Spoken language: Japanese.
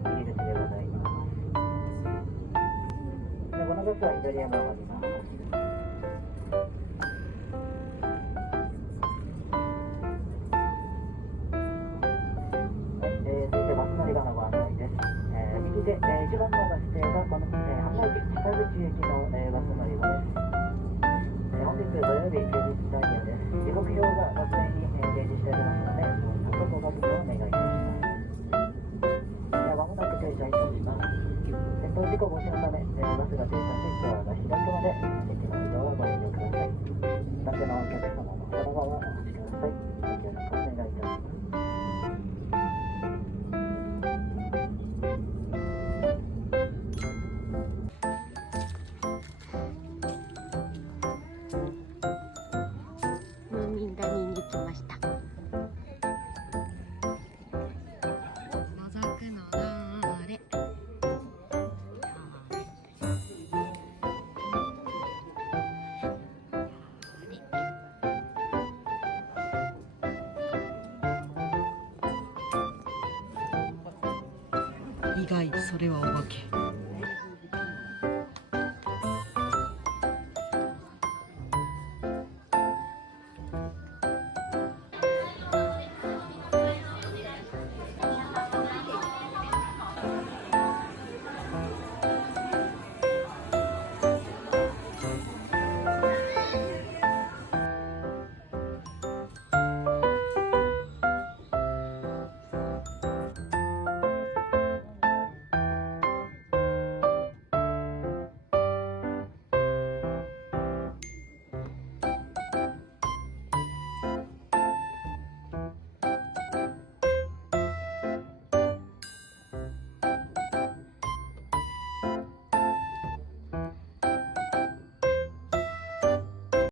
の入り口でございます。でこのバスは左山を降ります。続いてバス乗り場のご案内です。右手、1番のバス停がこの、浜駅北口行きの、バス乗り場です。本日土曜日休日対応です。時刻表がバス停に、掲示しておりますので、早速ご確認をお願いいたします。では間もなく停車いたします。転倒事故防止のため、バスが停車しドアが開くので、席の移動はご遠慮ください。お酒のお客様もそのままお待ちください。よろしくお願いいたします。ムーミン谷に来ました。覗くのだーれ。意外、それはお化け。